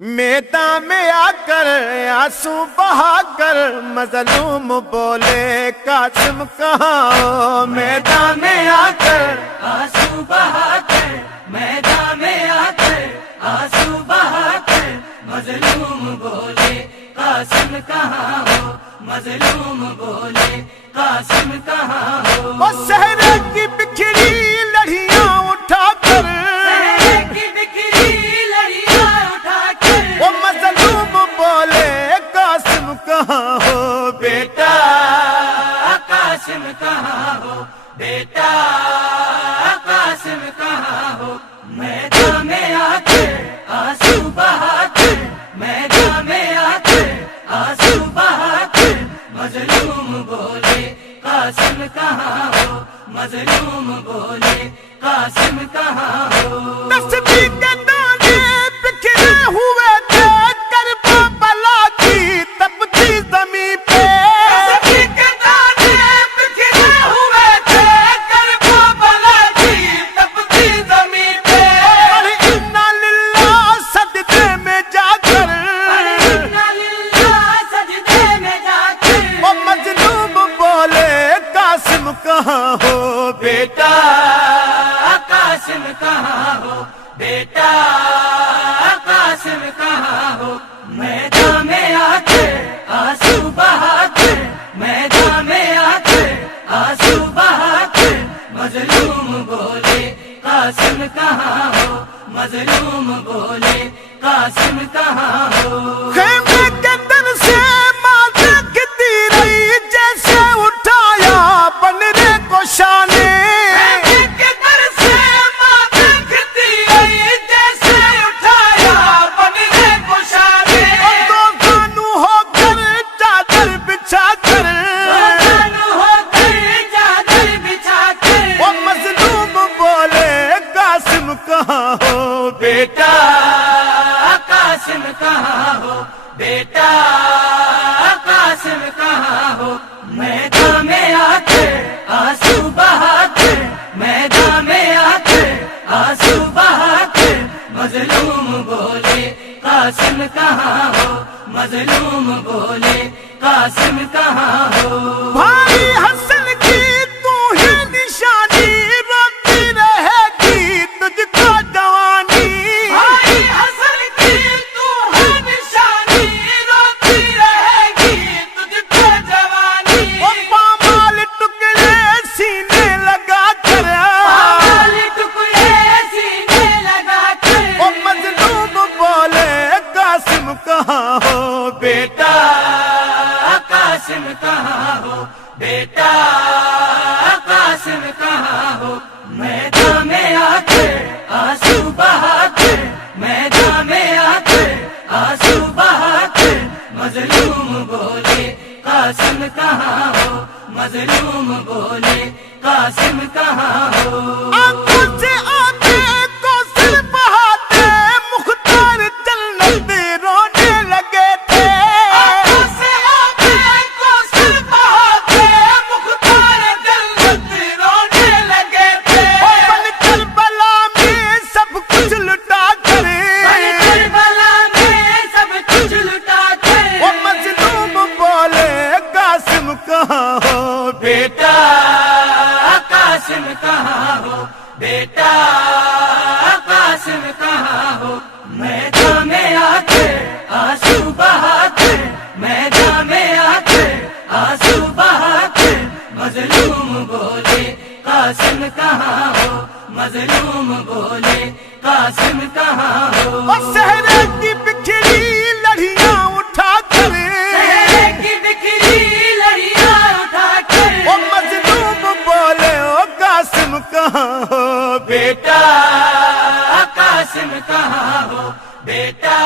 میدان میں آ کر آنسو بہا کر مظلوم بولے قاسم کہاں ہو۔ میدان میں آ کر آنسو بہا کر، میدان میں آ کر آنسو بہا کر مظلوم بولے قاسم کہاں ہو، مظلوم بولے قاسم کہاں ہو۔ وہ صحرا کی بکھری لڑیاں اٹھا کر، صحرا کی بکھری لڑیاں اٹھا کر وہ مظلوم بولے قاسم کہاں ہو۔ بیٹا قاسم کہاں ہو، بیٹا قاسم کہاں ہو۔ میدان میں آ کر آنسو بہا کر، میدان میں آ کر آنسو بہا کر مظلوم بولے قاسم کہاں ہو، مظلوم بولے قاسم کہاں ہو۔ تسبیح کے دانے بکھرے ہوئے تھے کربلا کی تپتی زمین پہ، تسبیح کے دانے بکھرے ہوئے تھے کربلا کی تپتی زمین پہ۔ اور انا للہ سجدے میں جا کر، انا للہ سجدے میں جا کر وہ مظلوم بولے قاسم کہاں ہو۔ بیٹا قاسم کہاں ہو، بیٹا قاسم کہاں ہو۔ میدان میں آ کر آنسو بہا کر، میدان میں آ کر آنسو بہا کر مظلوم بولے قاسم کہاں ہو، مظلوم بولے قاسم کہاں ہو۔ خیمے کے اندر سے ماں دیکھتی رہی جیسے اٹھایا بنرے کو شانے، بیٹا قاسم کہاں ہو، بیٹا قاسم کہاں ہو۔ میدان میں آ کر آنسو بہا کر، میدان میں آ کر آنسو بہا کر مظلوم بولے قاسم کہاں ہو، مظلوم بولے قاسم کہاں ہو۔ بھائی حسن کی تو ہی نشانی روتی رہے گی تجھ کو جوانی، بھائی حسن کی تو ہے نشانی روتی رہے گی تجھ کو جوانی۔ وہ پامال ٹکڑے سینے لگا کر، پامال ٹکڑے سینے لگا کر وہ مظلوم بولے قاسم کہاں ہو۔ بیٹا قاسم کہاں ہو، بیٹا قاسم کہاں ہو۔ میدان میں آ کر آنسو بہا کر، میدان میں آ کر آنسو بہا کر مظلوم بولے قاسم کہاں ہو، مظلوم بولے قاسم کہاں ہو۔ آنکھوں سے آتے کو سر بہاتے مختار جنت رونے لگے تھے، آنکھوں سے آنکھیں کو سر بہاتے مختار جنت رونے لگے تھے۔ بن کربلا میں سب کچھ لٹا کر، کربلا میں سب کچھ لٹا کر وہ مظلوم بولے قاسم کہاں ہو۔ بیٹا قاسم کہاں ہو، بیٹا قاسم کہاں ہو۔ میدان میں آ کر آنسو بہا کر، میدان میں آ کر آنسو بہا کر مظلوم بولے قاسم کہاں ہو، مظلوم بولے قاسم کہاں ہو۔ اور صحرا کی بکھری لڑیاں اٹھا کر، صحرا کی بکھری لڑیاں اٹھا کر وہ مظلوم بولے او قاسم کہاں ہو۔ بیٹا قاسم کہاں ہو، بیٹا